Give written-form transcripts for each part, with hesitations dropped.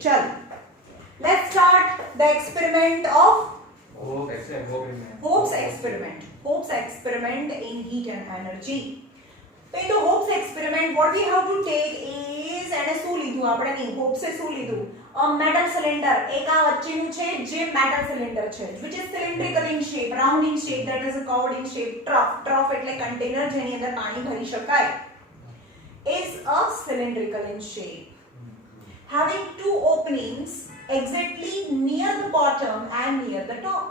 चल, let's start the experiment of Hope's experiment. Hope's experiment in heat and energy. So in the Hope's experiment, what we have to take is, એને શું લીધું આપણે નહીં, Hope's શું લીધું, a metal cylinder, એક આ વચ્ચેનું છે જે metal cylinder છે, which is cylindrical in shape, round in shape, that is curved in shape, trough એટલે container જેની અંદર પાણી ભરી શકાય, is a cylindrical in shape, having two openings exactly near the bottom and near the top.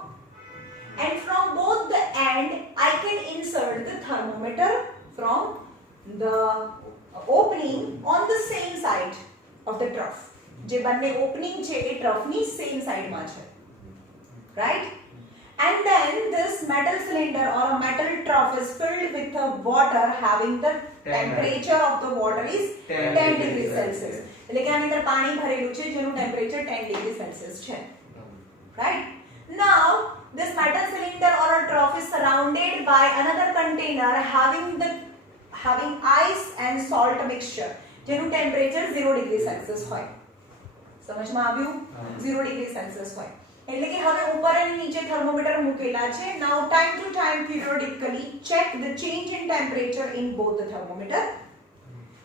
And from both the end, I can insert the thermometer from the opening on the same side of the trough. જે બંને opening છે એ trough ની same side માં છે, right? And then this metal cylinder or a metal trough is filled with the water having the temperature of the water is 10 degrees Celsius. એટલે કે આની અંદર પાણી ભરેલું છે જેનું ટેમ્પરેચર 10 ડિગ્રી સેલ્સિયસ છે, right? Now this metal cylinder or a trough is surrounded by another container having ice and salt mixture જેનું ટેમ્પરેચર 0 ડિગ્રી સેલ્સિયસ હોય. સમજમાં આવ્યું? 0 ડિગ્રી સેલ્સિયસ હોય એટલે કે હવે ઉપર અને નીચે થર્મોમીટર મૂકેલા છે. Now time to time periodically check the change in temperature in both the thermometer.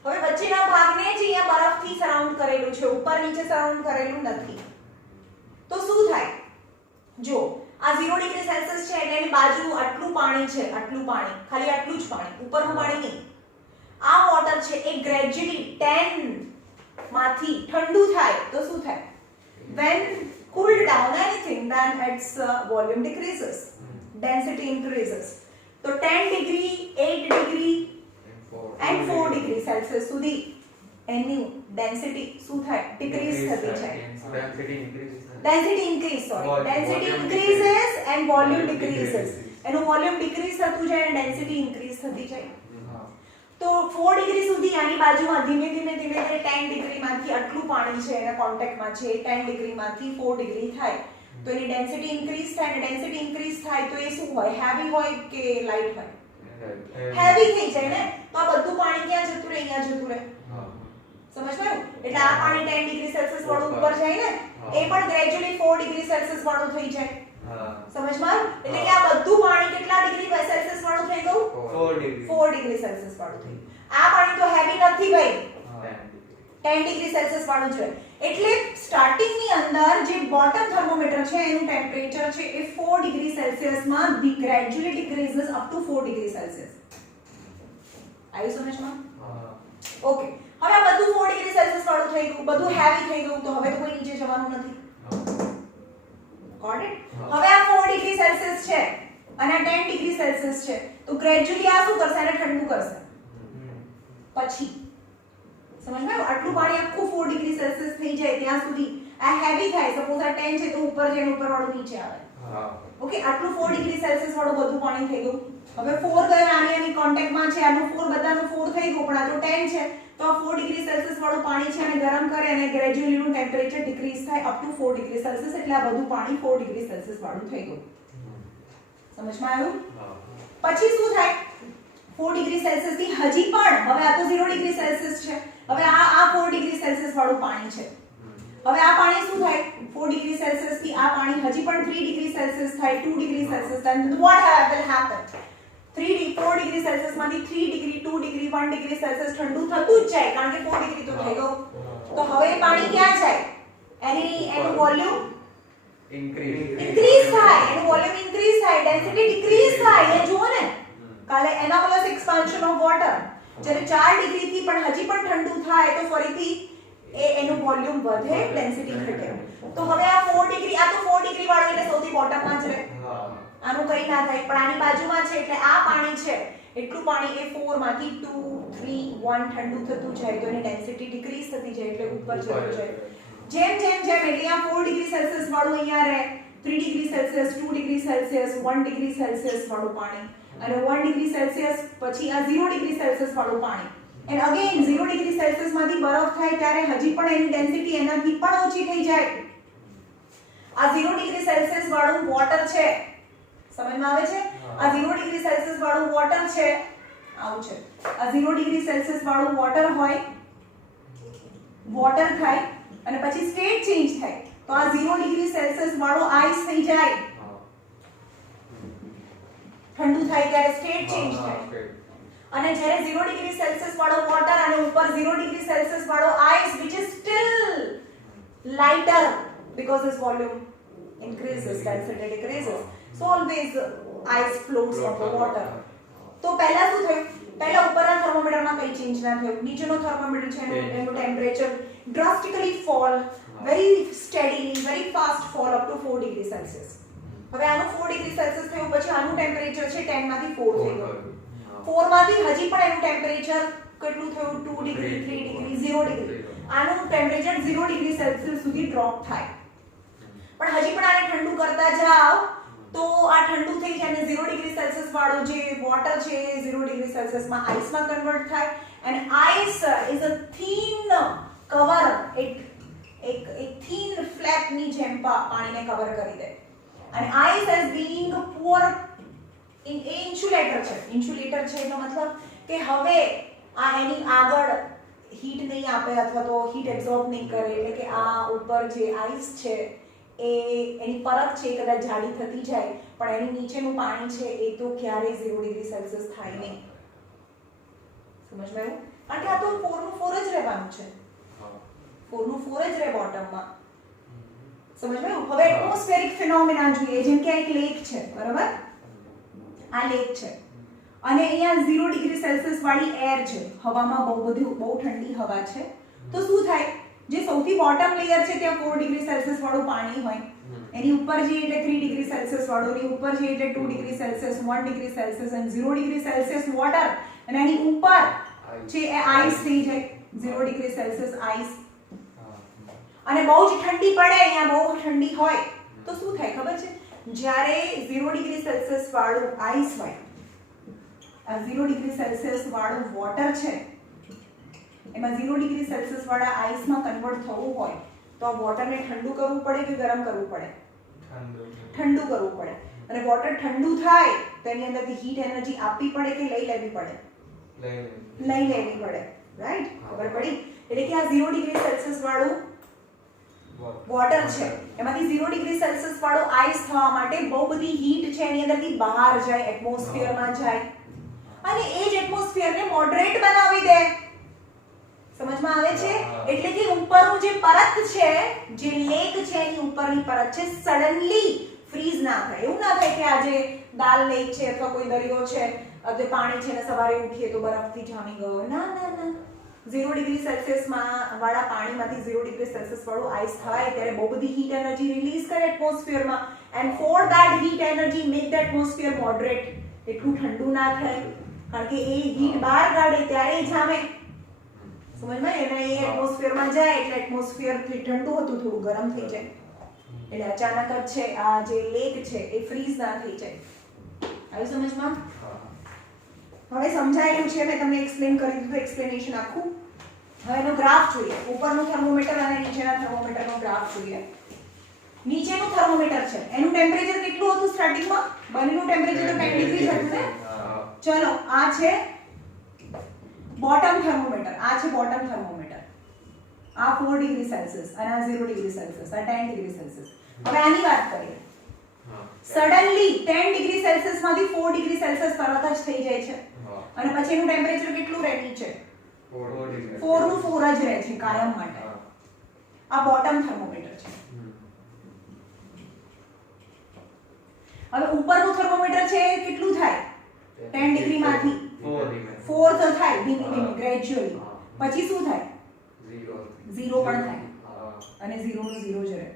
હવે વચ્ચેના ભાગને જે અહીંયા બરફથી સરાઉન્ડ કરેલું છે, ઉપર નીચે સરાઉન્ડ કરેલું નથી, તો શું થાય? જો આ 0 ડિગ્રી સેલ્સિયસ છે એટલે એની બાજુ આટલું પાણી છે, આટલું પાણી, ખાલી આટલું જ પાણી, ઉપરનું પાણી નહીં. આ વોટર છે એ ગ્રેજ્યુઅલી 10 માંથી ઠંડુ થાય તો શું થાય? When cooled down anything, then its volume decreases, density increases. So 10 degree, 8 degree and 4 degree Celsius સુધી એની ડેન્સિટી શું થાય? ડિક્રીઝ થતી જાય. Density increases and volume decreases. એનું વોલ્યુમ ડિક્રીઝ થતું જાય અને ડેન્સિટી ઇન્ક્રીઝ થતી જાય. તો 4 ડિગ્રી સુધી આની બાજુમાં ધીમે ધીમે 10 ડિગ્રીમાંથી આટલું પાણી છે એના કોન્ટેક્ટમાં છે, 10 ડિગ્રીમાંથી 4 ડિગ્રી થાય તો એની ડેન્સિટી ઇન્ક્રીઝ થાય અને ડેન્સિટી ઇન્ક્રીઝ થાય તો એ શું હોય? હેવી હોય કે લાઇટ હોય? હેવી થઈ જાય ને. તો આ બધું પાણી ક્યાં જતું રહે? અહીંયા જતું રહે. સમજવાયું? એટલે આ પાણી 10 ડિગ્રી સેલ્સિયસ વાળું ઉપર જાય ને, એ પણ ગ્રેજ્યુઅલી 4 ડિગ્રી સેલ્સિયસ વાળું થઈ જાય. સમજવાયું? એટલે કે આ બધું પાણી કેટલા ડિગ્રી સેલ્સિયસ વાળું થઈ ગયું? 4 ડિગ્રી સેલ્સિયસ વાળું થઈ. આ પાણી તો હેવી નથી ભાઈ, 10 ડિગ્રી સેલ્સિયસ વાળું છે. એટલે સ્ટાર્ટિંગ ની અંદર જે બોટમ થર્મોમીટર છે એનું ટેમ્પરેચર છે એ 4 ડિગ્રી સેલ્સિયસ માં gradually decreases up to 4 degree Celsius. આવી સમજમાં? ઓકે. હવે આ બધું 4 ડિગ્રી સેલ્સિયસ વાળું થઈ ગયું, બધું હેવી થઈ ગયું, તો હવે તો કોઈ નીચે જવાનું નથી. Got it? હવે આ 4 ડિગ્રી સેલ્સિયસ છે અને આ 10 ડિગ્રી સેલ્સિયસ છે, તો ગ્રેજ્યુઅલી આ શું કરશે? એને ઠંડુ કરશે. પછી સમજમાં? આટલું પાણી આખું 4 ડિગ્રી સેલ્સિયસ થઈ જાય ત્યાં સુધી આ હેવી થાય. સપોઝ આ 10 છે તો ઉપર જઈને ઉપર વાળું નીચે આવે. ઓકે, આટલું 4 ડિગ્રી સેલ્સિયસ વાળું બધું પાણી થઈ ગયું. હવે 4 ગયો આની કોન્ટેક્ટમાં છે, આનું 4 બધાનું 4 થઈ ગયું, પણ આ તો 10 છે તો આ 4 ડિગ્રી સેલ્સિયસ વાળું પાણી છે અને ગરમ કરે અને ગ્રેજ્યુઅલી નું ટેમ્પરેચર ડિક્રીઝ થાય અપ ટુ 4 ડિગ્રી સેલ્સિયસ. એટલે આ બધું પાણી 4 ડિગ્રી સેલ્સિયસ વાળું થઈ ગયું. સમજમાં આવ્યું? પછી શું થાય? 4 ડિગ્રી સેલ્સિયસ થી હજી પણ હવે આ તો 0 ડિગ્રી સેલ્સિયસ છે, હવે આ 4 ડિગ્રી સેલ્સિયસ વાળું પાણી છે. હવે આ પાણી શું થાય? 4 ડિગ્રી સેલ્સિયસ થી આ પાણી હજી પણ 3 ડિગ્રી સેલ્સિયસ થાય, 2 ડિગ્રી સેલ્સિયસ થાય. What will happen? 4 degree Celsius માંથી 3 ડિગ્રી, 2 ડિગ્રી, 1 ડિગ્રી સેલ્સિયસ ઠંડુ થતું જ જાય કારણ કે 4 ડિગ્રી તો થઈ ગયું. તો હવે પાણી ક્યાં જાય? એનું વોલ્યુમ ઇન્ક્રીઝ થાય, એનું વોલ્યુમ ઇન્ક્રીઝ થાય, ડેન્સિટી ડિક્રીઝ થાય. એ જુઓ ને, કાલે એનામોલસ એક્સપાન્શન ઓફ વોટર જ્યારે 4 ડિગ્રી થી પણ હજી પણ ઠંડુ થાય તો ફરીથી એનું વોલ્યુમ વધે, ડેન્સિટી ઘટે. તો હવે આ 4 ડિગ્રી, આ તો 4 ડિગ્રી વાળું એટલે સૌથી બોટમમાં જ રહે, આનું કંઈ ના થાય. પણ આની બાજુમાં છે એટલે આ પાણી છે એટલું પાણી એ 4 માંથી 2, 3, 1 ઠંડુ થતું જાય તો એની ડેન્સિટી ડિક્રીઝ થતી જાય એટલે ઉપર જતું જાય. જેમ એટલે અહીંયા 4 ડિગ્રી સેલ્સિયસ વાળું અહીંયા રહે, 3 degree Celsius, 2 degree Celsius, 1 degree Celsius વાળું પાણી, અને 1 ડિગ્રી સેલ્સિયસ પછી આ 0 ડિગ્રી સેલ્સિયસ વાળું પાણી. એન્ડ અગેન 0 ડિગ્રી સેલ્સિયસ માંથી બરફ થાય ત્યારે હજી પણ એની ડેન્સિટી એનાથી પણ ઓછી થઈ જાય. આ 0 ડિગ્રી સેલ્સિયસ વાળું વોટર છે, સમજમાં આવે છે? આ 0 ડિગ્રી સેલ્સિયસ વાળું વોટર છે, આવું છે. આ 0 ડિગ્રી સેલ્સિયસ વાળું વોટર હોય, વોટર થાય અને પછી સ્ટેટ ચેન્જ થાય તો આ 0 ડિગ્રી સેલ્સિયસ વાળો આઈસ થઈ જાય, ઠંડુ થાય ત્યારે સ્ટેટ ચેન્જ થાય, અને જ્યારે 0 ડિગ્રી સેલ્સિયસ વાળો વોટર અને ઉપર 0 ડિગ્રી સેલ્સિયસ વાળો ice which is still lighter because its volume increases, density decreases, so always ice floats on the water. તો પહેલા શું થયું, પહેલા ઉપરના થર્મોમીટરમાં કંઈ ચેન્જ ના થયું, નીચેનો થર્મોમીટર છે એનું temperature drastically fall, very steadily, very fast fall up to 4 degree celsius. હવે આનું 4 degree celsius થયું પછી આનું ટેમ્પરેચર છે 10 માંથી 4 થઈ ગયું, 4 માંથી હજી પણ એનું ટેમ્પરેચર કેટલું થયું 2 ડિગ્રી 3 ડિગ્રી 0 ડિગ્રી, આનું ટેમ્પરેચર 0 ડિગ્રી સેલ્સિયસ સુધી ડ્રોપ થાય, પણ હજી પણ આને ઠંડુ કરતા જાઓ તો આ ઠંડુ થઈ જાય અને 0 ડિગ્રી સેલ્સિયસ વાળું જે વોટર છે એ 0 ડિગ્રી સેલ્સિયસ માં આઈસમાં કન્વર્ટ થાય, and ice is a thin cover, એક thin flap ની જેમ પાણીને કવર કરી દે, અને ice as being poor insulator છે, ઇન્સ્યુલેટર છે એનો મતલબ કે હવે આ એની આગળ હીટ નહીં આપે અથવા તો હીટ એબ્સોર્બ નહીં કરે, એટલે કે આ ઉપર જે આઈસ છે એ એની પરત છે કદાચ જાડી થતી જાય પણ એની નીચેનું પાણી છે એ તો ક્યારેય 0 ડિગ્રી સેલ્સિયસ થાય નહીં, સમજમાં આવ્યું? કારણ કે આ તો 4 નું 4 જ રહેવાનું છે, 4 નું 4 જ રહે બોટમમાં, સમજમાં આવ્યું? હવે એટમોસ્ફેરિક ફિનોમિના જોઈએ, જેમ કે એક લેક છે, બરાબર, આ લેક છે અને અહીંયા 0 ડિગ્રી સેલ્સિયસ વાળી એર છે, હવામાં બહુ ઠંડી હવા છે, તો શું થાય, જે સૌથી બોટમ લેયર છે ત્યાં 4 ડિગ્રી સેલ્સિયસ વાળું પાણી હોય, એની ઉપર જે એટલે 3 ડિગ્રી સેલ્સિયસ વાળું, એની ઉપર જે એટલે 2 ડિગ્રી સેલ્સિયસ, 1 ડિગ્રી સેલ્સિયસ અને 0 ડિગ્રી સેલ્સિયસ વોટર, અને એની ઉપર છે એ આઈસ થઈ જાય 0 ડિગ્રી સેલ્સિયસ આઈસ, અને બહુ જ ઠંડી પડે, અહીંયા બહુ ઠંડી હોય તો શું થાય ખબર છે, જ્યારે 0 ડિગ્રી સેલ્સિયસ વાળું આઈસ હોય, આ 0 ડિગ્રી સેલ્સિયસ વાળું વોટર છે એમાં 0 ડિગ્રી સેલ્સિયસ વાળા આઈસમાં કન્વર્ટ થવું હોય તો આ વોટરને ઠંડુ કરવું પડે કે ગરમ કરવું પડે? ઠંડુ કરવું પડે, અને વોટર ઠંડુ થાય તો એની અંદરથી હીટ એનર્જી આપવી પડે કે લઈ લેવી પડે? લઈ લેવી પડે, રાઈટ? ખબર પડી? એટલે કે આ 0 ડિગ્રી સેલ્સિયસ વાળું વોટર છે એમાંથી 0 ડિગ્રી સેલ્સિયસ વાળો આઈસ થવા માટે બહુ બધી હીટ છે એની અંદરથી બહાર જાય, એટમોસ્ફિયરમાં જાય, અને એ જ એટમોસ્ફિયરને મોડરેટ બનાવી દે, સમજમાં આવે છે? એટલે કે ઉપરનું જે પરત છે, જે લેક છે એની ઉપરની પરત છે, સડનલી ફ્રીઝ ના થાય, એવું ના થાય કે આજે દાલ લેક છે અથવા કોઈ દરિયો છે અને પાણી છે ને સવારે ઉઠીએ તો બરફથી જામી ગયો, ના ના ના, 0 ડિગ્રી સેલ્સિયસ માં વાળા પાણીમાંથી 0 ડિગ્રી સેલ્સિયસ વાળું આઈસ થાય ત્યારે બહુ બધી હીટ એનર્જી રિલીઝ કરે એટમોસ્ફિયરમાં, and for that heat energy make the atmosphere moderate, એટલું ઠંડુ ના થાય, કારણ કે એ હીટ બહાર કાઢે ત્યારે એ જામે, સમજમાં? એને એ એટમોસ્ફિયરમાં જાય એટલે એટમોસ્ફિયર ઠંડુ હતું થોડું ગરમ થઈ જાય, એટલે અચાનક જ છે આ જે લેક છે એ ફ્રીઝ ના થઈ જાય, આવ્યું સમજમાં? હવે સમજાયેલું છે, મેં તમને એક્સપ્લેન કરી દીધું એક્સપ્લેનેશન આખું. હવે એનો ગ્રાફ જોઈએ, ઉપરનું થર્મોમીટર અને નીચેના થર્મોમીટરનો ગ્રાફ જોઈએ. નીચેનું થર્મોમીટર છે એનું ટેમ્પરેચર કેટલું હતું સ્ટાર્ટિંગમાં? બંનેનું ટેમ્પરેચર તો 10 ડિગ્રી જ હતું ને? ચલો આ છે બોટમ થર્મોમીટર, આ છે બોટમ થર્મોમીટર, આ 4 ડિગ્રી સેલ્સિયસ અને આ 0 ડિગ્રી સેલ્સિયસ, આ 10 ડિગ્રી સેલ્સિયસ. હવે આની વાત કરીએ, સડનલી 10 ડિગ્રી સેલ્સિયસ માંથી 4 ડિગ્રી સેલ્સિયસ તરત જ થઈ જાય છે, અને પછી એનું ટેમ્પરેચર કેટલું રહે નીચે? 4 નું 4 જ રહે છે કાયમ માટે. આ બોટમ થર્મોમીટર છે. હવે ઉપરનું થર્મોમીટર છે કેટલું થાય? 10 ડિગ્રી માંથી 4 તો થાય ધીમે ધીમે ગ્રેજ્યુઅલી, પછી શું થાય? 0 પણ થાય, અને 0 નું 0 જ રહે.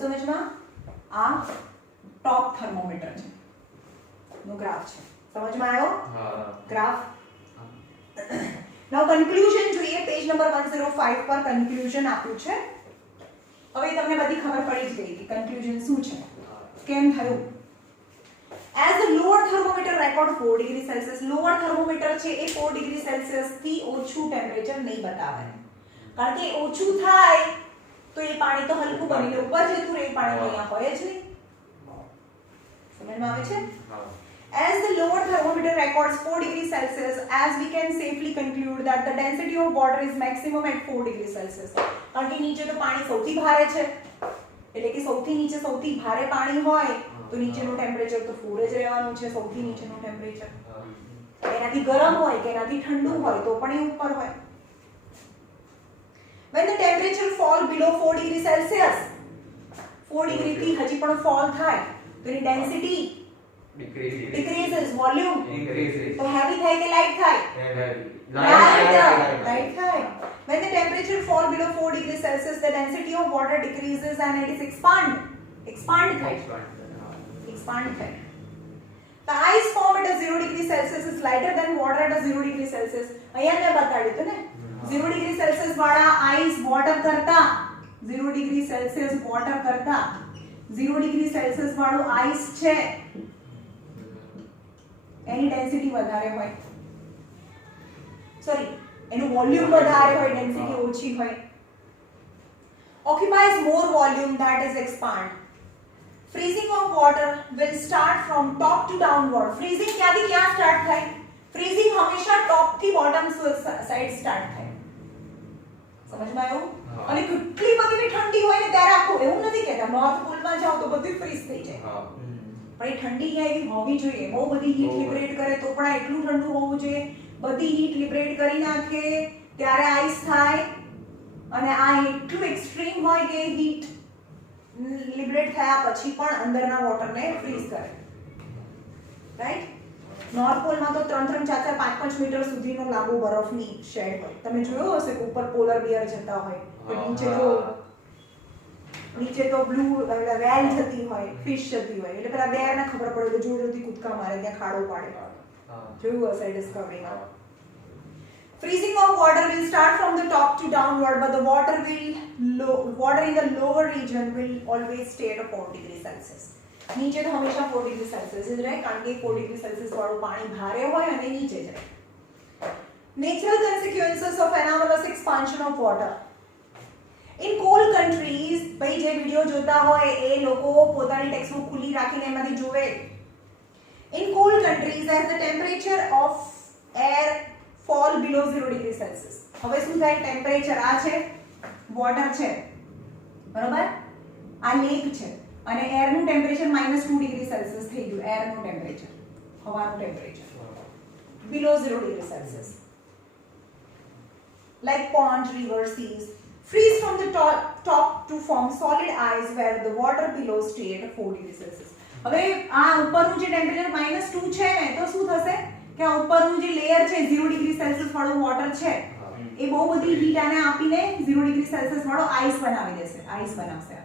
સમજમાં? આ ટોપ થર્મોમીટર છે નો ગ્રાફ છે, સમજમાં આવ્યો? ગ્રાફ. નાઉ કન્ક્લુઝન જોઈએ, પેજ નંબર 105 પર કન્ક્લુઝન આપ્યું છે. હવે તમને બધી ખબર પડી જ ગઈ કે કન્ક્લુઝન શું છે, કેમ થયું. As the lower thermometer record 4 degree Celsius, lower thermometer છે એ 4 degree Celsius થી ઓછું ટેમ્પરેચર નહીં બતાવે, કારણ કે ઓછું થાય તો એ પાણી તો હલકું બનીને ઉપર જતું રહે, પાણી તો અહીંયા હોય જ નહીં. સમજમાં આવે છે? As the lower thermometer records 4 degrees Celsius, as we can safely conclude that the density of water is maximum at 4 degrees Celsius. કારણ કે નીચે તો પાણી સૌથી ભારે છે, એટલે કે સૌથી નીચે સૌથી ભારે પાણી હોય તો નીચેનું ટેમ્પરેચર તો 4 જ રહેવાનું છે, સૌથી નીચેનું ટેમ્પરેચર. એનાથી ગરમ હોય કે એનાથી ઠંડુ હોય તો પણ એ ઉપર હોય. When the temperature fall below 4 degrees Celsius, 4 degree થી હજી પણ ફોલ થાય તો એની ડેન્સિટી decreases, volume increases. તો heavy થાય કે light થાય? Light થાય. When the temperature fall below 4 degrees Celsius, the density of water decreases and it is expand થાય. The ice form at a 0 degree Celsius is lighter than water at a 0 degree Celsius. અહીંયા મેં બતાડ્યું હતું ને 0 degree Celsius વાળા ice water કરતા 0 degree Celsius water કરતા 0 degree Celsius વાળું ice છે એની ડેન્સિટી વધારે હોય, સોરી એનું વોલ્યુમ વધારે હોય, ડેન્સિટી ઓછી હોય. Occupies more volume, that is expand. Freezing of water will start from top to downward. Freezing ક્યાંથી ક્યાં સ્ટાર્ટ થાય? Freezing હંમેશા ટોપ થી બોટમ સાઈડ સ્ટાર્ટ થાય. સમજમાં આવ્યું? અને કેટલી બધી ઠંડી હોય ને ત્યારે આખું એવું નથી કહેતા નોર્થ પોલમાં જાઓ તો બધું ફ્રીઝ થઈ જાય, પણ એ ઠંડી એવી હોવી જોઈએ, બહુ બધી હીટ લિબરેટ કરે તો પણ એટલું ઠંડુ હોવું જોઈએ, બધી હીટ લિબરેટ કરી નાખે ત્યારે આઈસ થાય, અને આ એટલું એક્સ્ટ્રીમ હોય કે હીટ લિબરેટ થયા પછી પણ અંદરના વોટરને ફ્રીઝ કરે. રાઈટ? નોર્થ પોલમાં તો 3-3, 4-4, 5-5 મીટર સુધીનો લાંબો બરફની શેડ હોય. તમે જોયું હશે કે ઉપર પોલર બિયર જતા હોય તો નીચે તો બ્લુ વેલ જતી હોય, ફિશ જતી હોય, એટલે પેલા બેરને ખબર પડે તો જોર જોરથી કૂદકા મારે ત્યાં ખાડો પાડે. જોયું હશે ડિસ્કવરીમાં. Freezing of water will start from the top to downward, but the water in the lower region will always stay at a 4 degrees Celsius. નીચે તો હંમેશા 4 ડિગ્રી સેલ્સિયસ જ રહે, કારણ કે 4 ડિગ્રી સેલ્સિયસ વાળું પાણી ભારે હોય અને નીચે જ રહે. Natural consequences of anomalous expansion of water. In cold countries, ભાઈ જે વિડિયો જોતા હોય એ લોકો પોતાની ટેક્સ્ટબુક ખુલ્લી રાખીને એમાંથી જોવે. In cold countries, as the temperature of air fall below 0 degree Celsius. હવે શું થાય? ટેમ્પરેચર આ છે, વોટર છે, બરોબર? આ લેક છે અને એરનું ટેમ્પરેચર -2 ડિગ્રી સેલ્સિયસ થઈ ગયું. એરનું ટેમ્પરેચર, હવાનું temperature below 0 degree Celsius. Like ponds, rivers, seas freeze from the top to form solid ice where the water below stay at 4 degree Celsius. હવે આ ઉપરનું જે ટેમ્પરેચર -2 છે ને તો શું થશે કે આ ઉપરનું જે લેયર છે 0 ડિગ્રી સેલ્સિયસ વાળું વોટર છે એ બહુ બધી હીટ આને આપીને 0 ડિગ્રી સેલ્સિયસ વાળો આઈસ બનાવી દેશે, આઈસ બનાવશે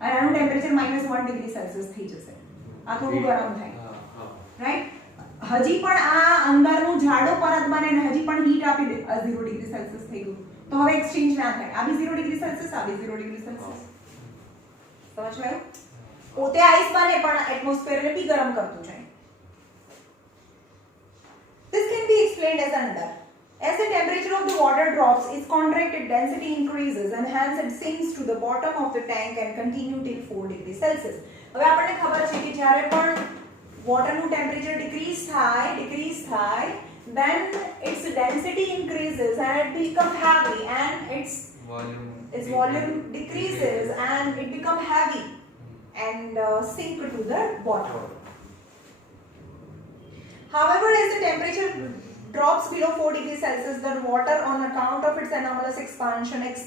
અને આનું ટેમ્પરેચર -1 ડિગ્રી સેલ્સિયસ થઈ જશે. આ થોડું ગરમ થાય, રાઈટ? હજી પણ આ અંદરનું જાડો પરત બને ને હજી પણ હીટ આપી દે, 0 ડિગ્રી સેલ્સિયસ થઈ ગયું તો હવે એક્સચેન્જ ના થાય. આ બી 0 ડિગ્રી સેલ્સિયસ, આ બી 0 ડિગ્રી સેલ્સિયસ. સમજવાયું? પોતે આઈસ બને પણ એટમોસ્ફિયરને બી ગરમ કરતું જાય. This can be explained as under. As the temperature of the water drops, its contracted density increases and hence it sinks to the bottom of the tank and continue till 4 degrees Celsius. હવે આપણને ખબર છે કે જ્યારે પણ વોટરનું temperature decrease થાય then its density increases and it become heavy and its volume decreases and it become heavy and sink to the bottom. However, as the temperature drops below 4 degrees Celsius, the water on account of its anomalous expansion its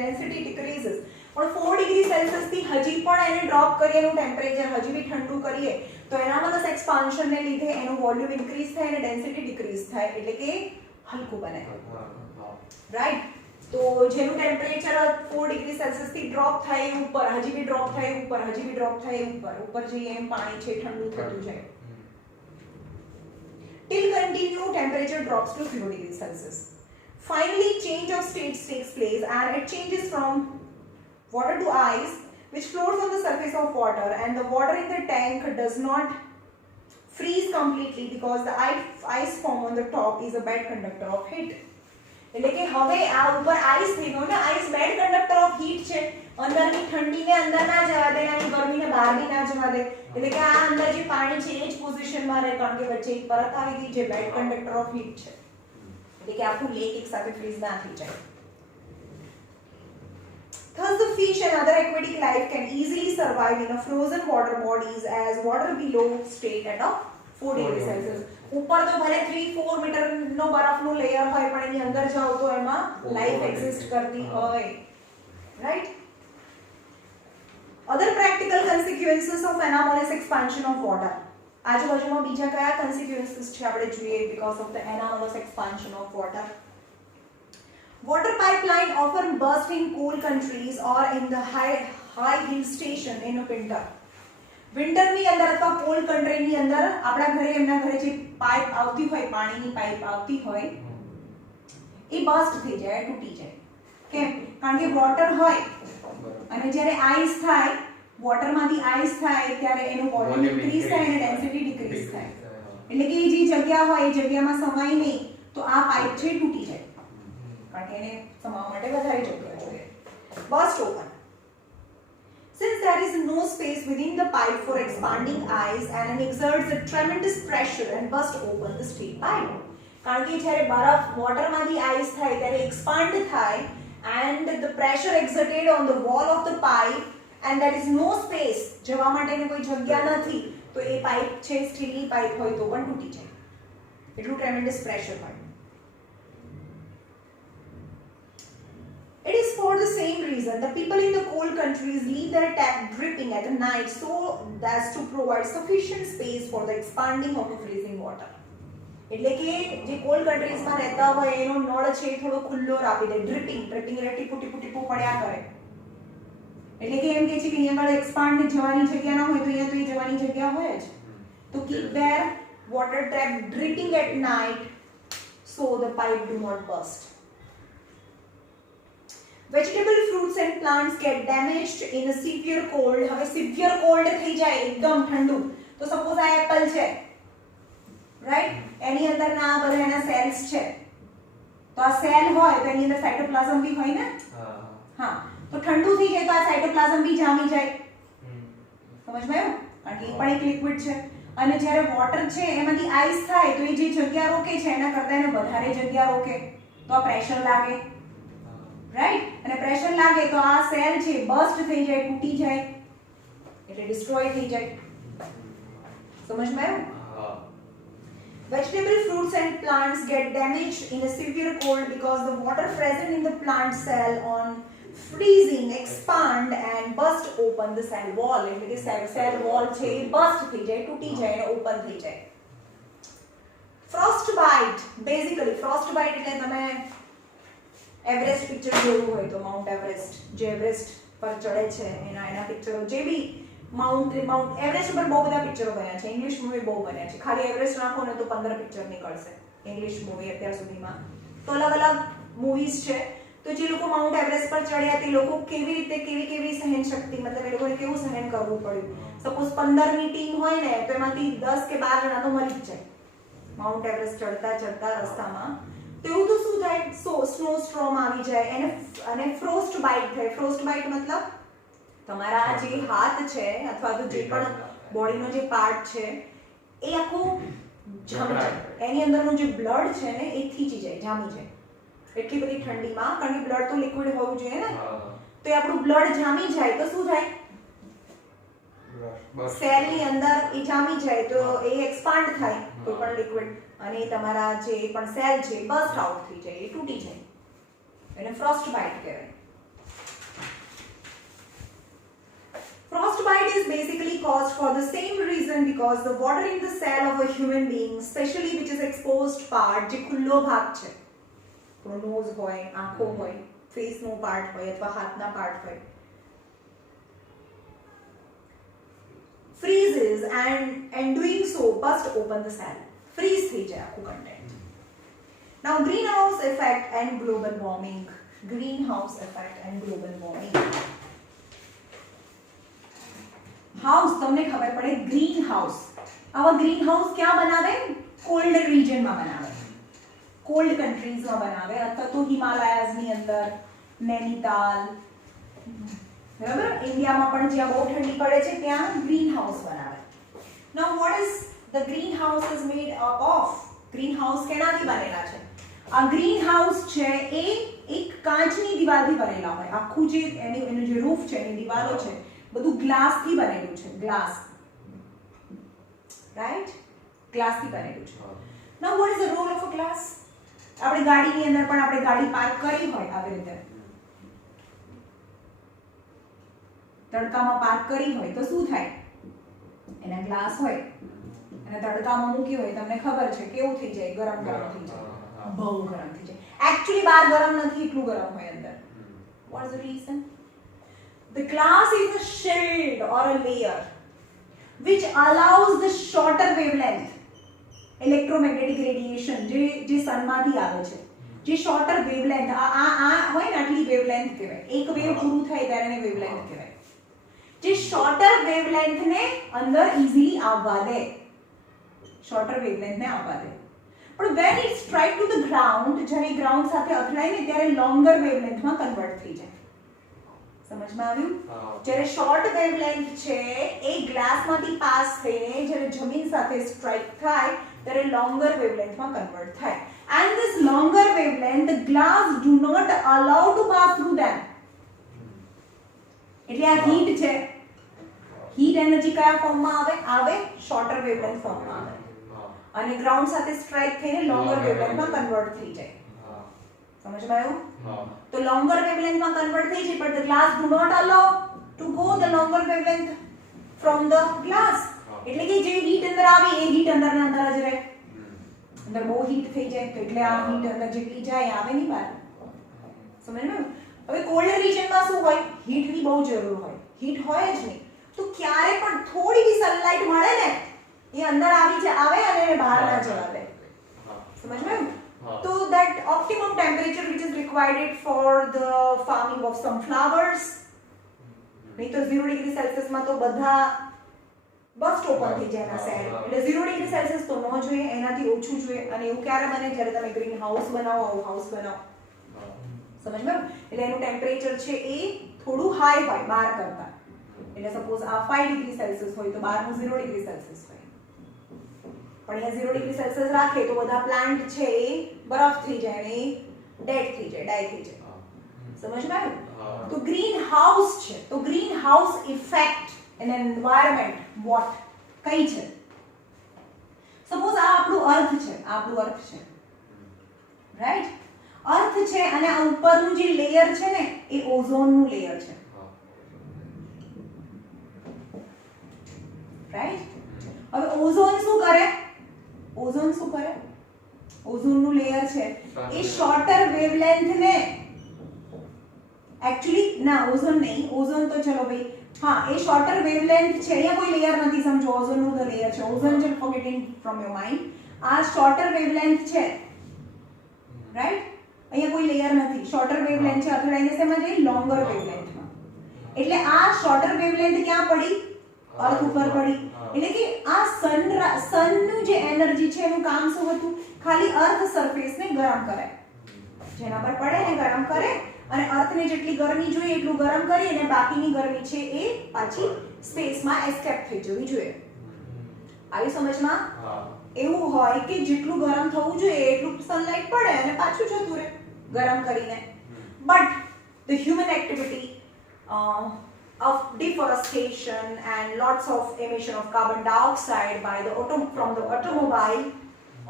density decreases. પણ 4 degree Celsius થી હજી પણ એને drop કરીએ એનું temperature હજી બી ઠંડુ કરીએ તો એનામલસ એક્સપાન્શન ને લીધે એનું વોલ્યુમ ઇન્ક્રીઝ થાય અને ડેન્સિટી ડિક્રીઝ થાય, એટલે કે હલકું બને. રાઈટ? તો જેનું ટેમ્પરેચર 4 ડિગ્રી સેલ્સિયસ થી ડ્રોપ થાય ઉપર, હજી બી ડ્રોપ થાય ઉપર, હજી બી ડ્રોપ થાય ઉપર જઈએ એમ પાણી છે ઠંડુ થતું જાય. Till continue temperature drops to 0 degrees Celsius. Finally, change of states takes place and it changes from water to ice, which floats on the surface of water, and the water in the tank does not freeze completely because the ice form on the top is a bad conductor of heat. એટલે કે હવે આ ઉપર ice થઈ ગયો ને, ice bad conductor of heat છે અંદરની ઠંડીને અંદર ના જવા દે અને ગરમીને બહાર બી ના જવા દે, એટલે કે આ અંદર જે પાણી છે એ જ પોઝિશનમાં રહે, કારણ કે વચ્ચે એક પરત આવી ગઈ જે બેડ કંડક્ટર ઓફ હીટ છે, એટલે કે આખું લેક એક સાથે ફ્રીઝ ના થઈ જાય. Thus, the fish and other aquatic life can easily survive in a frozen water bodies as water below state at a 4 degrees Celsius. ઉપર તો ભલે 3-4 મીટરનો બરફનો લેયર હોય પણ એની અંદર જાવ તો એમાં લાઈફ એક્ઝિસ્ટ કરતી હોય, right. Other practical consequences of anomalous expansion of water. આજુબાજુમાં બીજા કયા consequences છે આપણે જોઈએ because of the anomalous expansion of water. Water pipeline often burst in cold countries or in the high hill station in winter. Winter ની અંદર અથવા cold country ની અંદર આપણા ઘરે એમના ઘરે જે પાઇપ આવતી હોય, પાણીની પાઇપ આવતી હોય એ બર્સ્ટ થઈ જાય, તૂટી જાય. કેમ? કારણ કે વોટર હોય અને જ્યારે આઈસ થાય, વોટરમાંથી આઈસ થાય ત્યારે એનું વોલ્યુમ ઇન્ક્રીઝ થાય અને ડેન્સિટી ડિક્રીઝ થાય, એટલે કે જે જગ્યા હોય એ જગ્યામાં સમાય નહીં તો આ પાઇપ છે તૂટી જાય, કારણ કે એને સમાવવા માટે વધારે જગ્યા જોઈએ. Burst open. Since there is no space within the pipe for expanding ice and it exerts a tremendous pressure and burst open the steel pipe. કારણ કે જ્યારે બરફ વોટરમાંથી આઈસ થાય ત્યારે એક્સપાન્ડ થાય and the pressure exerted on the wall of the pipe and there is no space, જવા માટેની કોઈ જગ્યા નથી, તો એ પાઇપ છે સ્ટીલની પાઇપ હોય તો પણ તૂટી જાય, એટલું ટ્રેમેન્ડસ પ્રેશર હોય. It is for the same reason the people in the cold countries leave their tap dripping at night so as to provide sufficient space for the expanding of the freezing water. એટલે કે જે cold કન્ટ્રીઝમાં રહેતા હોય એનો નળ છે થોડો ખુલ્લો રાખી દે, ડ્રિપિંગ એટલે ટીપું ટીપું ટીપું પડ્યા કરે, એટલે કે એમ કે છે કે અહીંયા આગળ એક્સપાન્ડ જવાની જગ્યા ના હોય તો અહીંયા તો એ જવાની જગ્યા હોય જ, તો keep their water tap dripping at night so the pipe do not burst. Vegetable fruits and plants get damaged in a severe cold. હવે severe cold થઈ જાય, એકદમ ઠંડુ, તો સપોઝ આ એપલ છે, રાઈટ, એની અંદર ના બધા એના સેલ્સ છે, તો આ સેલ હોય તો એની અંદર સાઇટોપ્લાઝમ બી હોય ને, હા, તો ઠંડુ થઈ જાય તો આ સાઇટોપ્લાઝમ બી જામી જાય, સમજમાં આવ્યું? કારણ કે એ પણ એક લિક્વિડ છે, અને જ્યારે વોટર છે એમાંથી આઈસ થાય તો એ જે જગ્યા રોકે છે એના કરતાં એને વધારે જગ્યા રોકે, તો આ પ્રેશર લાગે, રાઈટ, અને પ્રેશર લાગે તો આ સેલ છે બર્સ્ટ થઈ જાય, તૂટી જાય, એટલે ડિસ્ટ્રોય થઈ જાય, સમજમાં આવ્યું? Vegetable fruits and plants get damaged in a severe cold because the water present in the plant cell on freezing expand and burst open the cell wall, એટલે કે cell wall છે એ burst થઈ જાય, તૂટી જાય અને ઓપન થઈ જાય. Frostbite, basically frostbite એટલે તમે એવરેસ્ટ પિક્ચર જોયું હોય તો માઉન્ટ એવરેસ્ટ, જે એવરેસ્ટ પર ચડે છે એના પિક્ચરો, જે બી માઉન્ટ એવરેસ્ટ ઉપર બહુ બધા પિક્ચરો બન્યા છે, ઇંગ્લિશ મૂવી બહુ બન્યા છે, ખાલી એવરેસ્ટ નાખો ને તો 15 પિક્ચર નીકળશે ઇંગ્લિશ મૂવી અત્યાર સુધીમાં, તો અલગ અલગ મૂવીઝ છે. તો જે લોકો માઉન્ટ એવરેસ્ટ પર ચડ્યા તે લોકો કેવી રીતે કેવી સહન શક્તિ, મતલબ એ લોકોને કેવું સહન કરવું પડ્યું. સપોઝ 15ની ટીમ હોય ને તો એમાંથી 10 કે 12 જણા તો મરી જ જાય માઉન્ટ એવરેસ્ટ ચડતા રસ્તામાં, તો એવું તો શું થાય, સ્નો સ્ટ્રોમ આવી જાય અને ફ્રોસ્ટ બાઇટ થાય. ફ્રોસ્ટ બાઇટ મતલબ તમારા જે હાથ છે અથવા તો જે પણ બોડીનો જે પાર્ટ છે એ આખું જામી જાય, એની અંદરનું જે બ્લડ છે ને એ થીચી જાય, જામી જાય, એટલી બધી ઠંડીમાં, કારણ કે બ્લડ તો લિક્વિડ હોવું જોઈએ ને, તો એ આપણું બ્લડ જામી જાય તો શું થાય, સેલની અંદર એ જામી જાય તો એ એક્સપાન્ડ થાય કોઈ પણ લિક્વિડ, અને તમારા જે પણ સેલ છે બર્સ્ટ આઉટ થઈ જાય, એ તૂટી જાય, એને ફ્રોસ્ટ બાઇટ કહેવાય. Frostbite is basically caused for the same reason because the water in the cell of a human being, especially which is exposed part, જે ખુલ્લો ભાગ છે, નોઝ હોય, આંખો હોય, ફેસનો પાર્ટ હોય અથવા હાથના પાર્ટ હોય, freezes and doing so burst open the cell, freeze થઈ જાય આખું content. Now greenhouse effect and global warming. Greenhouse effect and global warming. House તમને ખબર પડે, ગ્રીન હાઉસ, આવા ગ્રીન હાઉસ ક્યાં બનાવે, કોલ્ડ રિજનમાં બનાવે, કોલ્ડ કન્ટ્રીઝમાં બનાવે, અથવા તો હિમાલયાઝની અંદર, નૈનીતાલ, બરાબર, ઇન્ડિયામાં પણ જ્યાં બહુ ઠંડી પડે છે ત્યાં ગ્રીન હાઉસ બનાવે. Now what is the green house is made up of? Green house કેનાથી બનેલા છે? આ ગ્રીન હાઉસ છે એ એક કાચની દિવાલથી બનેલા હોય. આખું જે એનું જે રૂફ છે, એની દિવાલો છે, બધું ગ્લાસથી બનેલું છે. Glass, right? ગ્લાસથી બનેલું છે. Now what is the role of a glass? આપણે ગાડીની અંદર પણ આપણે ગાડી પાર્ક કરી હોય આવી રીતે તડકામાં પાર્ક કરી હોય તો શું થાય? એના ગ્લાસ હોય અને તડકામાં મૂકી હોય, તમને ખબર છે કેવું થઈ જાય? ગરમ ગરમ થઈ જાય, બહુ ગરમ થઈ જાય. એકચ્યુઅલી બહાર ગરમ નથી, એટલું ગરમ હોય અંદર. What is the reason? The glass is a shield or a layer which allows the shorter wavelength electromagnetic radiation જે સનમાંથી આવે છે, જે શોર્ટર વેવલેન્થ આ હોય ને આટલી વેવલેન્થ કહેવાય. એક વેવ પૂરું થાય ત્યારે એને વેવલેન્થ કહેવાય. જે શોર્ટર વેવલેન્થને અંદર ઈઝીલી આવવા દે, શોર્ટર વેવલેન્થને આવવા દે. પણ when it strike to the ground, જ્યારે ગ્રાઉન્ડ સાથે અથડાય ને ત્યારે લોંગર વેવલેન્થમાં કન્વર્ટ થઈ જાય. સમજમાં આવ્યું? જ્યારે શોર્ટ વેવલેન્થ છે એ ગ્લાસમાંથી પાસ થઈને જ્યારે જમીન સાથે સ્ટ્રાઇક થાય ત્યારે લોંગર વેવલેન્થમાં કન્વર્ટ થાય. And this longer wavelength, the glass do not allow to pass through them. એટલે આ હીટ છે, હીટ એનર્જી કયા ફોર્મમાં આવે? શોર્ટર વેવલેન્થ ફોર્મમાં આવે અને ગ્રાઉન્ડ સાથે સ્ટ્રાઇક થઈને લોંગર વેવલેન્થમાં કન્વર્ટ થઈ જાય. સમજમાં આવ્યું? તો લોંગર વેવલેન્થમાં કન્વર્ટ થઈ જાય, but the glass do not allow to go the longer wavelength from the glass. એટલે કે જે હીટ અંદર આવી એ હીટ અંદર ને અંદર જ રહે. અંદર બહુ હીટ થઈ જાય તો એટલે આ હીટ અંદર જેટલી જાય આવે નહીં બહાર. સમજ્યું? હવે કોલ્ડ રિજનમાં શું હોય? હીટની બહુ જરૂર હોય. હીટ હોય જ નહીં તો ક્યારે પણ થોડી બી સનલાઇટ મળે ને એ અંદર આવે અને એને બહાર ના જવા દે. સમજ્યું? તો that optimum temperature which is required for the farming of some flowers, નહીં તો 0 ડિગ્રી સેલ્સિયસમાં તો બધા બસ્ટ ઓપન થઈ જાય એના સેલ. એટલે 0 ડિગ્રી સેલ્સિયસ તો ન જોઈએ, એનાથી ઓછું જોઈએ. અને એવું ક્યારે બને? જ્યારે તમે ગ્રીન હાઉસ બનાવો, આવું હાઉસ બનાવો. સમજમાં? એટલે એનું ટેમ્પરેચર છે એ થોડું હાઈ હોય બહાર કરતા. એટલે સપોઝ આ 5 ડિગ્રી સેલ્સિયસ હોય તો બહારનું 0 ડિગ્રી સેલ્સિયસ હોય. પણ અહીંયા 0 ડિગ્રી સેલ્સિયસ રાખે તો બધા પ્લાન્ટ છે એ બરફ થઈ જાય અને ડેડ થઈ જાય, ડાય થઈ જાય. સમજમાં આવ્યું? તો ગ્રીન હાઉસ છે. તો green house effect in an environment what કઈ છે? સપોઝ આ આપણું અર્થ છે, રાઈટ? અર્થ છે અને આ ઉપરનું જે લેયર છે ને એ ઓઝોનનું લેયર છે, રાઈટ? હવે ઓઝોન શું કરે? ઓઝોનનું લેયર છે એ શોર્ટર વેવલેન્થને એકચ્યુઅલી ના, ઓઝોન નહીં, ઓઝોન તો ચલો ભાઈ હા, એ શોર્ટર વેવલેન્થ છે. અહીંયા કોઈ લેયર નથી, સમજો. ઓઝોનનું ધ લેયર છે. Ozone just forgetting from your mind. આ શોર્ટર વેવલેન્થ છે, રાઈટ? અહીંયા કોઈ લેયર નથી. શોર્ટર વેવલેન્થ છે, અથડાઈને શેમાં જાય? લોંગર વેવલેન્થમાં. એટલે આ શોર્ટર વેવલેન્થ ક્યાં પડી? અર્થ ઉપર પડી. એટલે કે આ સનનું જે એનર્જી છે એનું કામ શું હતું? ખાલી અર્થ સરફેસને ગરમ કરે, જેના પર પડે ને ગરમ કરે અને અર્થને જેટલી ગરમી જોઈએ એટલું ગરમ કરી અને બાકીની ગરમી છે એ પાછી સ્પેસમાં એસ્કેપ થઈ જવી જોઈએ. આવી સમજમાં? એવું હોય કે જેટલું ગરમ થવું જોઈએ એટલું સનલાઇટ પડે અને પાછું જતું રહે ગરમ કરીને. But the human activity of deforestation and lots of emission of carbon dioxide by the from the automobile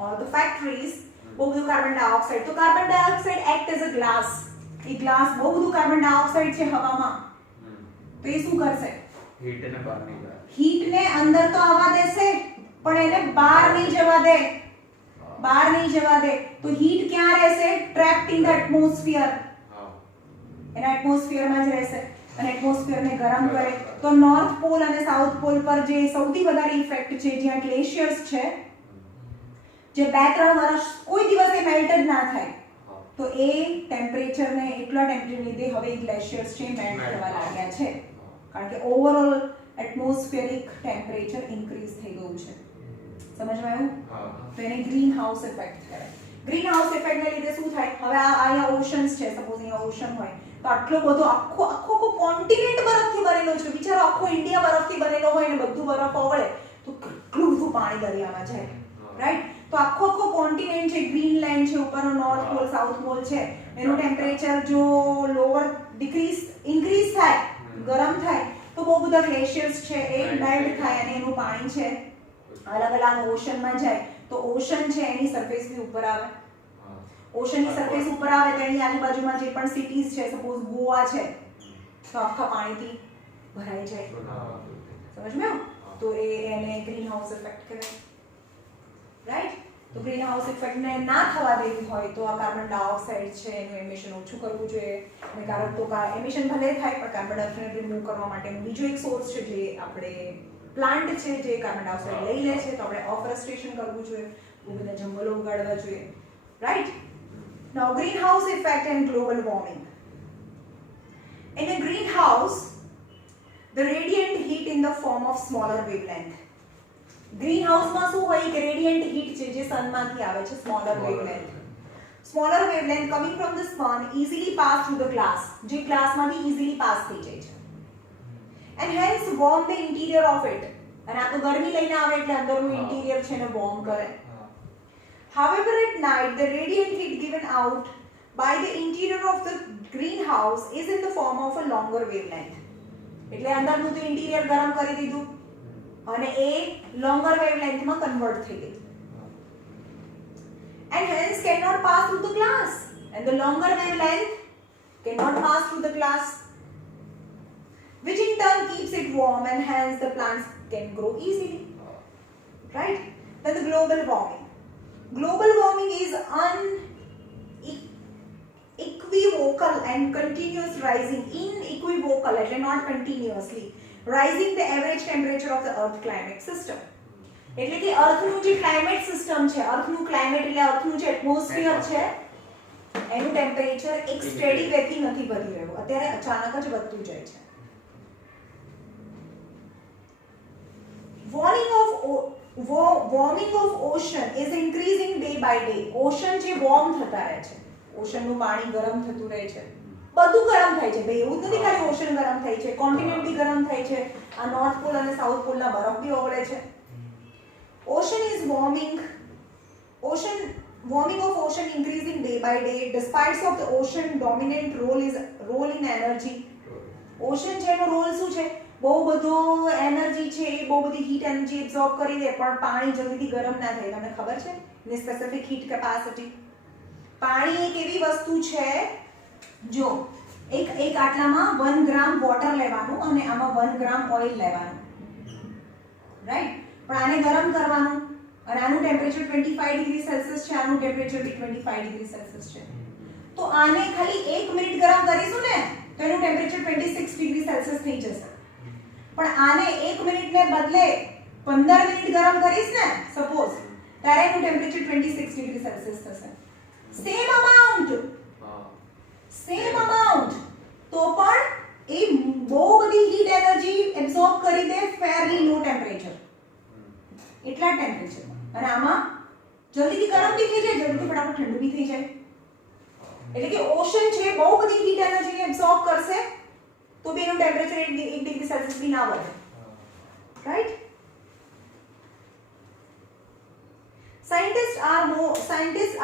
or the factories, બહુ બધું કાર્બન ડાયોક્સાઇડ. તો carbon dioxide act as a glass. A glass બહુ બધું carbon dioxide છે હવામાં, તો એ શું કરશે? હીટને અંદર તો આવવા દેશે પણ એને બહાર નહીં જવા દે. તો હીટ ક્યાં રહેશે? ટ્રેપ્ડ ઇન ધ એટમોસ્ફિયર. એના એટમોસ્ફિયરમાં જ રહેશે અને એટમોસ્ફિયરને ગરમ કરે. તો નોર્થ પોલ અને સાઉથ પોલ પર જે સૌથી વધારે ઇફેક્ટ છે, જ્યાં ગ્લેશિયર્સ છે, જે 2-3 વર્ષ કોઈ દિવસ એ મેલ્ટ જ ના થાય, તો એ ટેમ્પરેચરને એટલા ટેમ્પરેચર લીધે હવે ગ્લેશિયર્સ છે મેલ્ટ થવા લાગ્યા છે, કારણ કે ઓવરઓલ એટમોસ્ફિયરિક ટેમ્પરેચર ઇન્ક્રીઝ થઈ ગયું છે. સમજમાં આવ્યું? તો એને ગ્રીન હાઉસ ઇફેક્ટ કહેવાય. ગ્રીન હાઉસ ઇફેક્ટને લીધે શું થાય? હવે આ અહીંયા ઓશન્સ છે, સપોઝ અહીંયા ઓશન હોય, તો આટલો બધો આખો કોન્ટિનેન્ટ બરફથી બનેલો છે. વિચારો આખો ઇન્ડિયા બરફથી બનેલો હોય ને બધું બરફ ઓગળે તો કેટલું બધું પાણી દરિયામાં જાય, રાઈટ? તો આખો કોન્ટિનેન્ટ છે, ગ્રીનલેન્ડ છે, ઉપરનો નોર્થ પોલ સાઉથ પોલ છે, એનું ટેમ્પરેચર જો લોઅર ઇન્ક્રીઝ થાય, ગરમ થાય તો બહુ બધા ગ્લેશિયર્સ છે એ મેલ્ટ થાય અને એનું પાણી છે અલગ અલગ ઓશનમાં જાય. તો ઓશન છે એની સરફેસ થી ઉપર આવે. ઓશનની સરફેસ ઉપર આવે તો એની આજુબાજુમાં જે પણ સિટીઝ છે, સપોઝ ગોવા છે, તો આખા પાણીથી ભરાઈ જાય. સમજ્યો? તો એને ગ્રીન હાઉસ ઇફેક્ટ કહેવાય, રાઈટ? તો ગ્રીન હાઉસ ઇફેક્ટને ના થવા દેવી હોય તો આ કાર્બન ડાયોક્સાઇડ છે એનું એમિશન ઓછું કરવું જોઈએ. અને કારણ તો એમિશન ભલે થાય પણ કાર્બન ડાયોક્સાઇડ રિમૂવ કરવા માટેનું બીજું એક સોર્સ છે જે આપણે પ્લાન્ટ છે જે કાર્બન ડાયોક્સાઇડ લઈ લે છે, તો આપણે ઓફરેસ્ટેશન કરવું જોઈએ, બહુ બધા જંગલો ઉગાડવા જોઈએ, right? Now, greenhouse effect and global warming. In a greenhouse, the radiant heat in the form of smaller wavelength. Greenhouse માં શું હોય કે radiant heat છે જે sunમાંથી આવે છે, smaller wavelength. Smaller wavelength coming from the sun easily pass through the glass. જે glassમાંથી easily pass થઈ જાય છે. And hence warm the interior of it. અને આ તો ગરમી લઈને આવે એટલે અંદરનું interior છે એને warm કરે. However, at night, the radiant heat given out by the interior of the greenhouse is in the form of a longer wavelength. એટલે અંદરનું તો interior ગરમ કરી દીધું અને એ longer wavelength માં convert થઈ ગઈ. And hence cannot pass through the glass. And the longer wavelength cannot pass through the glass, which in turn keeps it warm and hence the plants can grow easily. Right? Then the global warming. Global warming is unequivocal and continuous rising, unequivocal, એટલે not continuously, rising the average temperature of the earth climate system. એટલે કે અર્થનું જે climate system છે, અર્થનું climate એટલે અર્થનું જે atmosphere છે એનું temperature એક સ્ટેડી વેથી નથી વધી રહ્યું, અત્યારે અચાનક જ વધતું જાય છે. Warming of ocean is increasing day by day. Ocean જે વોર્મ થતા રહે છે, ઓશનનું પાણી ગરમ થતું રહે છે, બધું ગરમ થાય છે. ભાઈ એવું જ નથી ખાલી ઓશન ગરમ થાય છે, કોન્ટિનેન્ટ બી ગરમ થાય છે, આ નોર્થ પોલ અને સાઉથ પોલના બરફ બી ઓગળે છે. Ocean is warming. Warming of ocean increasing day by day despite of the ocean dominant role in energy. Ocean છે એનો રોલ શું છે? બહુ બધો એનર્જી છે, એ બહુ બધી હીટ એનર્જી એબ્સોર્બ કરી દે પણ પાણી જલ્દીથી ગરમ ના થાય. તમને ખબર છે એની સ્પેસિફિક હીટ કેપેસિટી? પાણી એક એવી વસ્તુ છે, જો એક આટલામાં 1 ગ્રામ વોટર લેવાનું અને આમાં 1 ગ્રામ ઓઇલ લેવાનું, રાઈટ? પણ આને ગરમ કરવાનું અને આનું ટેમ્પરેચર 25 ડિગ્રી સેલ્સિયસ છે, આનું ટેમ્પરેચર બી 25 ડિગ્રી સેલ્સિયસ છે. તો આને ખાલી 1 મિનિટ ગરમ કરીશું ને તો એનું ટેમ્પરેચર 26 ડિગ્રી સેલ્સિયસ થઈ જશે. પણ આને 1 મિનિટને બદલે 15 મિનિટ ગરમ કરીશ ને સપોઝ, ત્યારે એનું ટેમ્પરેચર 26 ડિગ્રી સેલ્સિયસ થશે. સેમ અમાઉન્ટ તો પણ એ બહુ બધી હીટ એનર્જી એબ્સોર્બ કરી દે ફેરલી લો ટેમ્પરેચર, એટલા ટેમ્પરેચરમાં. અને આમાં જલ્દીથી ગરમ બી થઈ જાય, જલ્દીથી ફટાફટ ઠંડુ બી થઈ જાય. એટલે કે ઓશન છે બહુ બધી હીટ એનર્જીને એબ્સોર્બ કરશે તો બી એનું ટેમ્પરેચર 1 ડિગ્રી સેલ્સિયસ બી ના વધે, right? Scientists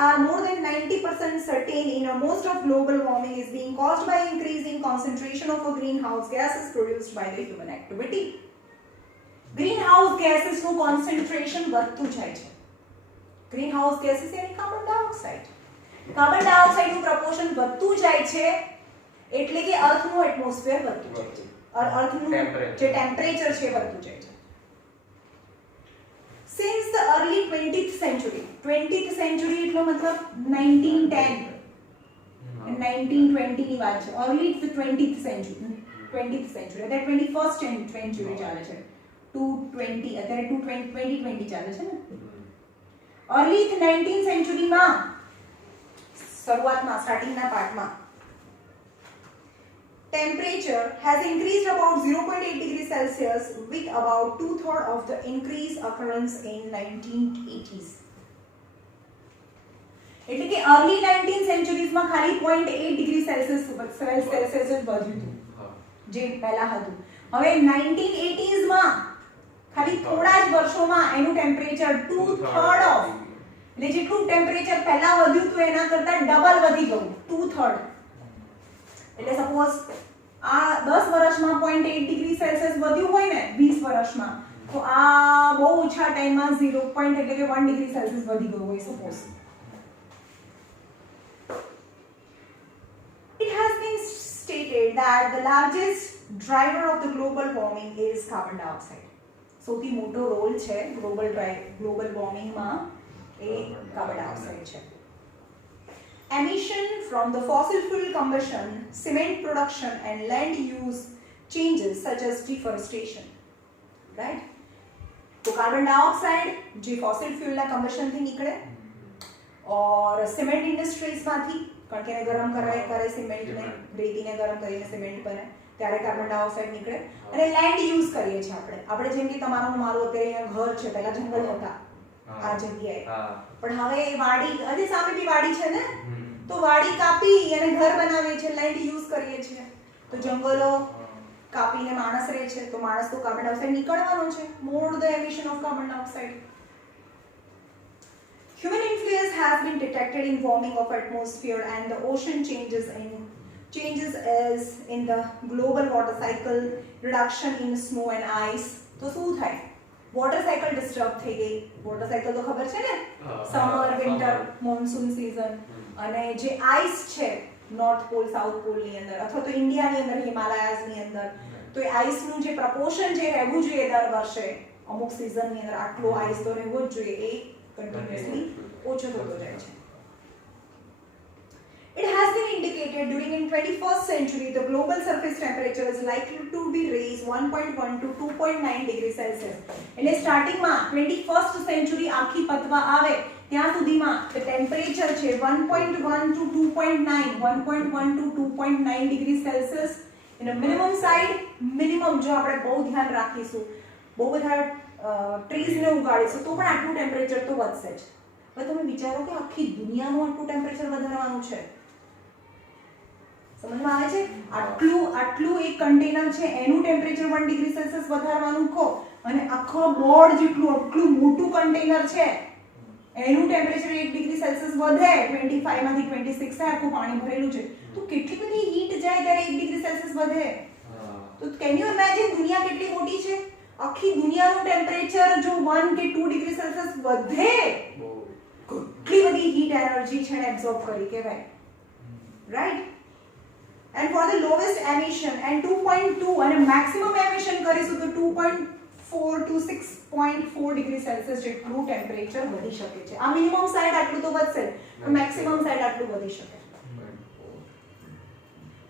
are more than 90% certain in most of global warming is being caused by increasing concentration of a greenhouse gases produced by the human activity. Greenhouse gases નું concentration વધતું જાય છે. Greenhouse gases એટલે carbon dioxide. Carbon dioxide નું proportion વધતું જાય છે એટલે કે અર્થનું એટમોસ્ફિયર વધતું જાય છે, અર્થનું જે ટેમ્પરેચર છે વધતું જાય છે. Since the early 20th century એટલો મતલબ 1910 1920 ની વાત છે. early 20th century અત્યારે 21st century ચાલે છે, 220 અત્યારે 2020 ચાલે છે ને. early 19th century માં શરૂઆતમાં સ્ટાર્ટિંગના પાર્ટમાં temperature has increased about 0.8 degrees Celsius with about 2/3 of the increase occurrence in 1980s. એટલે કે અર્લી 19th સેન્ચુરીઝમાં ખાલી 0.8 ડિગ્રી સેલ્સિયસ સેલ્સિયસ જ વધ્યું હતું જે પહેલા હતું. હવે 1980s માં ખાલી થોડા જ વર્ષોમાં એનું ટેમ્પરેચર 2/3 ઓફ, એટલે જેટલું ટેમ્પરેચર પહેલા વધ્યું હતું એના કરતા ડબલ વધી ગયું 2/3. એટલે સપોઝ આ 10 વર્ષમાં 0.8 ડિગ્રી સેલ્સિયસ વધ્યું હોય ને 20 વર્ષમાં, તો આ બહુ ઓછા ટાઈમમાં 0. એટલે કે 1 ડિગ્રી સેલ્સિયસ વધી ગયું હોય suppose. It has been stated that the largest driver of the global warming is carbon dioxide. સૌથી મોટો રોલ છે ગ્લોબલ વોર્મિંગમાં એ કાર્બન ડાયોક્સાઇડ છે. Emission from the fossil fuel combustion, cement production and land use changes such as deforestation. Right? तो carbon dioxide જે fossil ફ્યુલના કમ્બશનથી નીકળે और cement ઇન્ડસ્ટ્રીઝમાંથી, કારણ કે એને ગરમ કરે સિમેન્ટને, રેતીને ગરમ કરીને સિમેન્ટ બને ત્યારે કાર્બન ડાયોક્સાઇડ નીકળે. અને લેન્ડ યુઝ કરીએ છીએ આપણે જેમ કે તમારું મારું અત્યારે અહીંયા ઘર છે, પહેલા જંગલ હતા આ જગ્યાએ, પણ હવે વાડી, અને સામે બી વાડી છે ને, તો વાડી કાપી અને ઘર બનાવીએ છીએ, લેન્ડ યુઝ કરીએ છીએ. તો જંગલો કાપીને માણસ રહે છે, તો માણસ તો કાર્બન ડાયોક્સાઇડ નીકળવાનો છે. મોર the emission of carbon dioxide. Human influence has been detected in warming of atmosphere and the ocean changes as in the global water cycle, reduction in snow and ice. તો શું થાય? Water cycle disturb થઈ ગઈ. Water cycle તો ખબર છે ને, summer, winter, monsoon season. અને જે આઈસ છે નોર્થ પોલ, સાઉથ પોલની અંદર અથવા તો ઇન્ડિયાની અંદર, હિમાલયાઝની અંદર, તો એ આઈસનું જે પ્રપોર્શન જે રહેવું જોઈએ દર વર્ષે અમુક સિઝનની અંદર આટલો આઈસ તો રહેવો જ જોઈએ, એ કન્ટિન્યુઅસલી ઓછો થતો જાય છે. It has been indicated during in 21st century the global surface temperature is likely to be raised 1.1 to 2.9 degrees Celsius. એટલે સ્ટાર્ટિંગમાં 21st century આખી પતવા આવે ત્યાં સુધીમાં ટેમ્પરેચર છે 1.1 to 2.9, 1.1 to 2.9 ડિગ્રી સેલ્સિયસ. એનો મિનિમમ સાઇડ, મિનિમમ જો આપણે બહુ ધ્યાન રાખીશું, બહુ બધા ટ્રીઝને ઉગાડીશું તો પણ આટલું ટેમ્પરેચર તો વધશે જ. હવે તમે વિચારો કે આખી દુનિયાનું આટલું ટેમ્પરેચર વધારવાનું છે. સમજમાં આવે છે? આટલું એક કન્ટેનર છે એનું ટેમ્પરેચર 1 ડિગ્રી સેલ્સિયસ વધારવાનું કહો, અને આખો બોર્ડ જેટલું આટલું મોટું કન્ટેનર છે એનું ટેમ્પરેચર 1 ડિગ્રી સેલ્સિયસ વધે, 25 માંથી 26 છે, આખું પાણી ભરેલું છે, તો કેટલી બધી હીટ જાય ત્યારે 1 ડિગ્રી સેલ્સિયસ વધે. તો કેન યુ ઇમેજિન દુનિયા કેટલી મોટી છે? આખી દુનિયાનું ટેમ્પરેચર જો 1 કે 2 ડિગ્રી સેલ્સિયસ વધે, કેટલી બધી હીટ એનર્જી છે ને એબ્સોર્બ કરી કહેવાય. Right? And for the lowest emission and 2.2 અને maximum emission કરીશું તો 2.4 to 6.4 ડિગ્રી સેલ્સિયસ જેટલું ટેમ્પરેચર વધી શકે છે. આ મિનિમમ સાઇડ આટલું તો વધશે, પણ મેક્સિમમ સાઇડ આટલું વધી શકે.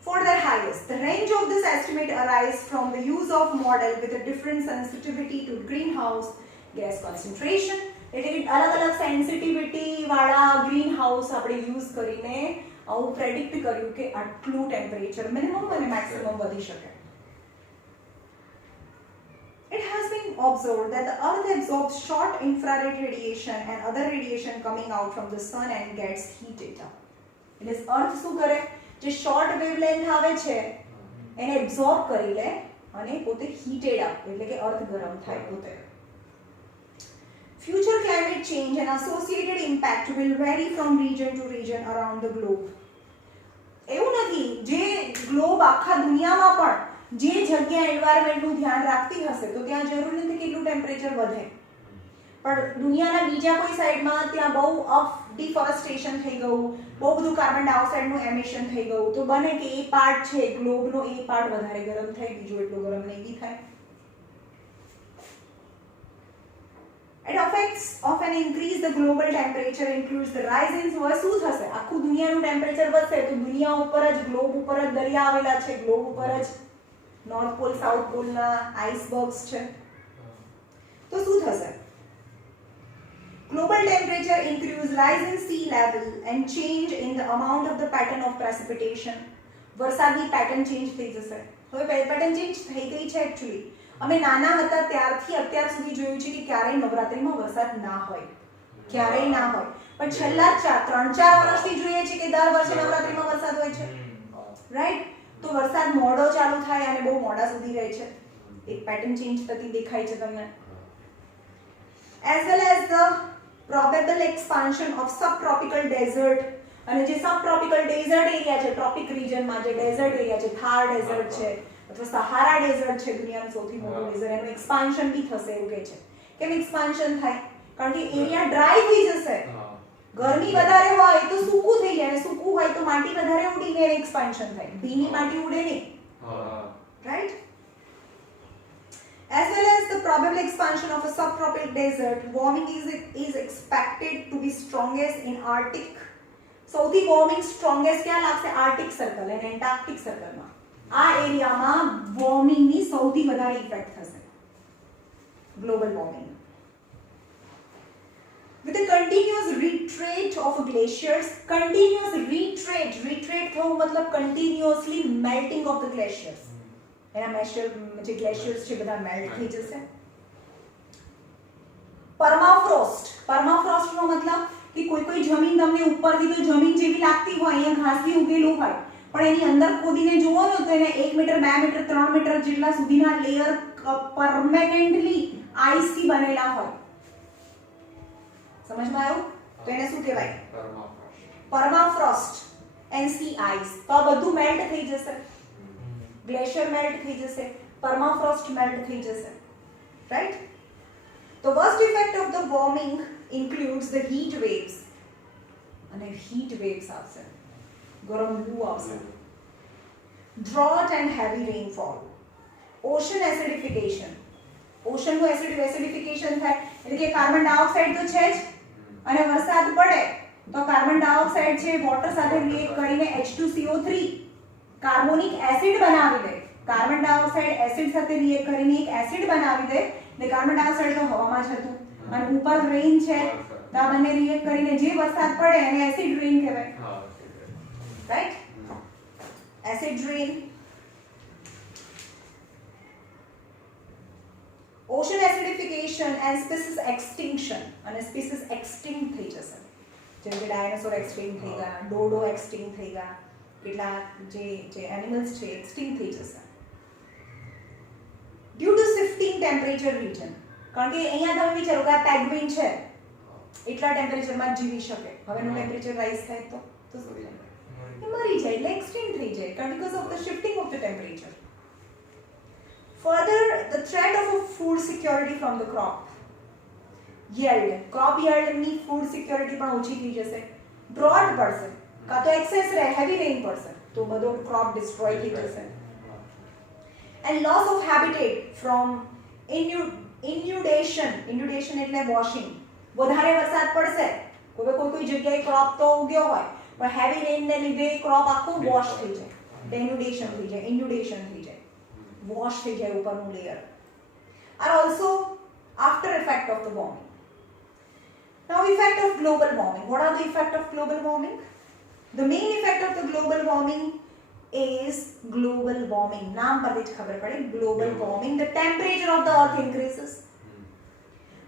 For the highest, the range of this estimate arises from the use of model with a different sensitivity to greenhouse gas concentration. એટલે કે અલગ-અલગ સેન્સિટિવિટી વાળા ગ્રીન હાઉસ આપણે યુઝ કરીને આવું પ્રેડિક્ટ કર્યું કે આટલું ટેમ્પરેચર મિનિમમ અને મેક્સિમમ વધી શકે. It has been observed that the earth absorbs short infrared radiation and other radiation coming out from the sun and gets heated up. એટલે અર્થ શું કરે? જે શોર્ટ વેવલેન્થ આવે છે એને એબ્સોર્બ કરી લે અને પોતે હીટેડ અપ, એટલે કે અર્થ ગરમ થાય પોતે. Future climate change and associated impact will vary from region to region around the globe. એવું નથી, જે ગ્લોબ આખા દુનિયામાં પણ જે જગ્યા એન્વાયરમેન્ટનું ધ્યાન રાખતી હશે તો ત્યાં જરૂર નથી કે એટલું ટેમ્પરેચર વધે, પણ દુનિયાના બીજા કોઈ સાઈડમાં ત્યાં બહુ ડિફોરેસ્ટેશન થઈ ગયું, બહુ બધું કાર્બન ડાયોક્સાઇડનું એમિશન થઈ ગયું, તો બને કે એ પાર્ટ છે ગ્લોબનો એ પાર્ટ વધારે ગરમ થાય, બીજો એટલો ગરમ નહીં થાય. It affects often increase the global temperature includes the rise in શું થશે? આખું દુનિયાનું ટેમ્પરેચર વધશે તો દુનિયા ઉપર જ, ગ્લોબ ઉપર જ દરિયા આવેલા છે, ગ્લોબ ઉપર જ નોર્થ પોલ, સાઉથ પોલના આઈસબર્ગ્સ છે, તો શું થશે? Global temperature increase, rise in sea level and change in the amount of the pattern of precipitation. વરસાદની પેટર્ન ચેન્જ થઈ જશે. હવે પેટર્ન ચેન્જ થઈ ગઈ છે એકચ્યુઅલી. અમે નાના હતા ત્યારથી અત્યાર સુધી જોયું છે કે ક્યારેય નવરાત્રીમાં વરસાદ ના હોય, ક્યારેય ના હોય. પણ છેલ્લા 3-4 વર્ષથી જોઈએ છે કે દર વર્ષે નવરાત્રીમાં વરસાદ હોય છે, રાઈટ? તો વરસાદ મોડો ચાલુ થાય અને બહુ મોડા સુધી રહે છે. એક પેટર્ન ચેન્જ થતી દેખાય છે તમને. As well as the probable expansion of subtropical desert, અને જે સબટ્રોપિકલ ડેઝર્ટ એરિયા છે, ટ્રોપિક રિજનમાં જે ડેઝર્ટ એરિયા છે, થાર ડેઝર્ટ છે અથવા સહારા ડેઝર્ટ છે, દુનિયાનું સૌથી મોટું ડેઝર્ટ, એનું એક્સપાન્શન બી થશે એવું કહે છે. કેમ એક્સપાન્શન થાય? કારણ કે એરિયા ડ્રાય થઈ જશે. ગરમી વધારે હોય તો સૂકું થઈ જાય, અને સૂકું હોય તો માટી વધારે ઉડીને એક્સપાન્શન થાય. ભીની માટી ઉડે નહીં, right? As well as the probable expansion of a subtropical desert, warming is expected to be strongest in Arctic. સૌથી વોર્મિંગ સ્ટ્રોંગેસ્ટ ક્યાં લાગશે? આર્ટિક સર્કલ અને એન્ટાર્કટિક સર્કલમાં. આ એરિયામાં વોર્મિંગની સૌથી વધારે ઇફેક્ટ થશે, global warming. With the continuous retreat of glaciers, continuous retreat થવું મતલબ continuously melting of the glaciers. એના જે ગ્લેશિયર્સ છે બધા મેલ્ટ થઈ જશે. પરમાફ્રોસ્ટનો મતલબ કે કોઈ જમીન તમને ઉપરથી તો જમીન જેવી લાગતી હોય, અહીંયા ઘાસ બી ઉગેલું હોય, પણ એની અંદર ખોદીને જુઓ ને તો એને 1 મીટર 2 મીટર 3 મીટર જેટલા સુધીના લેયર પરમેનન્ટલી આઈસથી બનેલા હોય. સમજમાં આવ્યું? તો એને શું કહેવાય? પરમાફ્રોસ્ટ. NC ice. તો આ બધું મેલ્ટ થઈ જશે. ગ્લેશિયર મેલ્ટ થઈ જશે, પરમાફ્રોસ્ટ મેલ્ટ થઈ જશે, right? The worst effect of the warming includes the heat waves. અને heat waves આવશે, ગરમ લૂ આવશે. Drought and heavy rainfall. Ocean acidification. ઓશનનું એસિડિફિકેશન થાય એટલે કે કાર્બન ડાયોક્સાઇડ તો છે જ, અને વરસાદ પડે તો કાર્બન ડાયોક્સાઇડ છે વોટર સાથે રિએક્ટ કરીને H2CO3 કાર્બોનિક એસિડ બનાવી દે. કાર્બન ડાયોક્સાઇડ એસિડ સાથે રિએક્ટ કરીને એક એસિડ બનાવી દે. એટલે કાર્બન ડાયોક્સાઇડ તો હવામાં જ હતું, અને ઉપર રેન છે, તો આ બંને રિએક્ટ કરીને જે વરસાદ પડે એને એસિડ રેન કહેવાય, right? Acid rain. Ocean acidification and species extinction. અને સ્પીસીસ એક્સટિંક્ટ થઈ જશે, જેમ કે ડાયનાસોર એક્સટિંક્ટ થઈ ગયા, ડોડો એક્સટિંક્ટ થઈ ગયા, કેટલા જે એનિમલ્સ છે એક્સટિંક્ટ થઈ જશે. Due to shifting temperature region. કારણ કે અહીંયા તમે વિચારો કે આ પેગ્વિન છે, એટલા ટેમ્પરેચરમાં જીવી શકે. હવેનું ટેમ્પરેચર રાઈઝ થાય તો શું થાય? એ મરી જાય, એટલે એક્સટિંક્ટ થઈ જાય, કારણ because of the shifting of the temperature. Further, the threat of a food security from the crop yield. Crop yield ની food security પણ ઓછી થઈ જશે. Drought પડશે, કાં તો excess heavy rain પડશે, તો બધો crop destroy થઈ જશે. And loss of habitat from inundation. Inundation એટલે washing. વધારે વરસાદ પડશે, કોઈ જગ્યાએ crop તો ઉગ્યો હોય, પણ heavy rain ને લીધે crop આખું wash થઈ જાય, denudation થઈ જાય, inundation થઈ જાય, wash થઈ જાય ઉપરનું layer. Are also after effect of the warming. Now, effect of global warming. What are the effect of global warming? The main effect of the global warming is global warming. नाम परથી જ ખબર પડે, global warming. The temperature of the earth increases.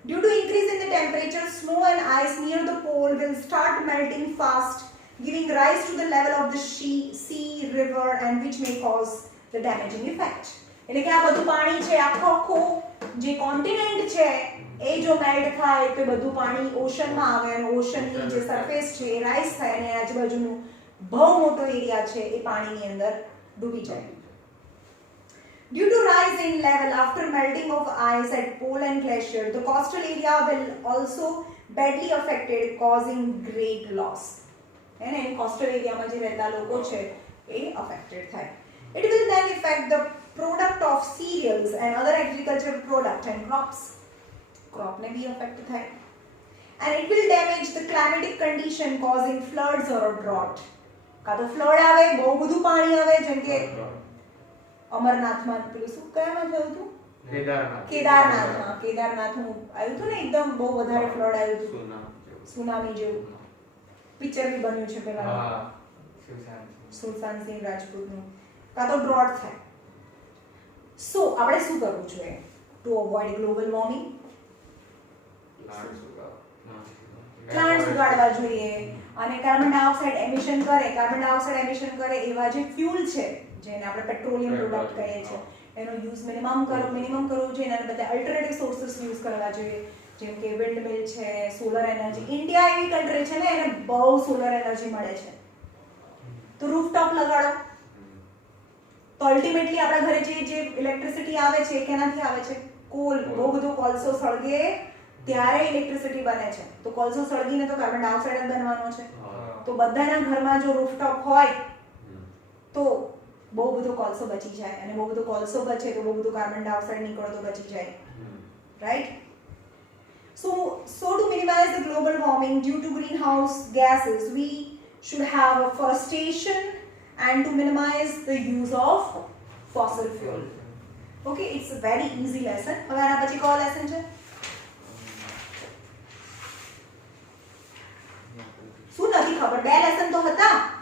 Due to increase in the temperature, snow and ice near the pole will start melting fast, giving rise to the level of the sea, river, and which may cause the damaging effect. એટલે કે આ બધું પાણી છે, આખો જે continent છે એ જો મેલ્ટ થાય તો બધું પાણી ઓશનમાં આવે, અને ઓશનની જે સરફેસ છે એ રાઈઝ થાય, અને આજુબાજુનું બહુ મોટો એરિયા છે એ પાણીની અંદર ડૂબી જાય. Due to rise in level after melting of ice at pole and glacier, the coastal area will also badly affected, causing great loss. અને કોસ્ટલ એરિયામાં જે રહેતા લોકો છે એ અફેક્ટેડ થાય. It will then affect the product of cereals and other agricultural product and crops. Crop ને બી affect થાય. And it will damage the climatic condition, causing floods or a drought. કાં તો ફ્લડ આવે, બહુ બધું પાણી આવે, જેમ કે અમરનાથમાં પેલું શું કયામાં થયું હતું? કેદારનાથમાં આવ્યું હતું ને, એકદમ બહુ વધારે ફ્લડ આવ્યું હતું, સુનામી જેવું. પિક્ચર બી બન્યું છે પેલા સુશાંત સિંહ રાજપૂતનું. કાં તો ડ્રોટ થાય. સો આપણે શું કરવું જોઈએ two avoid global warming? Plants ઉગાડવા જોઈએ અને કાર્બન ડાયોક્સાઇડ એમિશન કરે એવા જે ફ્યુલ છે જેને આપણે પેટ્રોલિયમ પ્રોડક્ટ કહીએ છીએ એનો યુઝ મિનિમમ કરવો જોઈએ એના બદલે અલ્ટરનેટિવ સોર્સિસ યુઝ કરવા જોઈએ જેમ કે વિન્ડ મિલ છે સોલર એનર્જી ઇન્ડિયા એવી કન્ટ્રી છે ને એને બહુ સોલર એનર્જી મળે છે તો રૂફટોપ લગાડો તો અલ્ટિમેટલી આપણા ઘરે જે ઇલેક્ટ્રિસિટી આવે છે એ કેનાથી આવે છે કોલ બહુ બધો કોલસો સળગે ત્યારે ઇલેક્ટ્રિસિટી બને છે તો કોલસો સળગીને તો કાર્બન ડાયોક્સાઇડ જ બનવાનો છે તો બધાના ઘરમાં જો રૂફટોપ હોય તો બહુ બધો કોલસો બચી જાય અને બહુ બધો કોલસો બચે તો બહુ બધું કાર્બન ડાયોક્સાઇડ નીકળતો બચી જાય right so to minimize the global warming due to greenhouse gases we should have afforestation and to minimize the use of fossil fuel okay it's a very easy lesson હવે આના પછી કયો lesson છે શું નથી ખબર બે લેસન તો હતા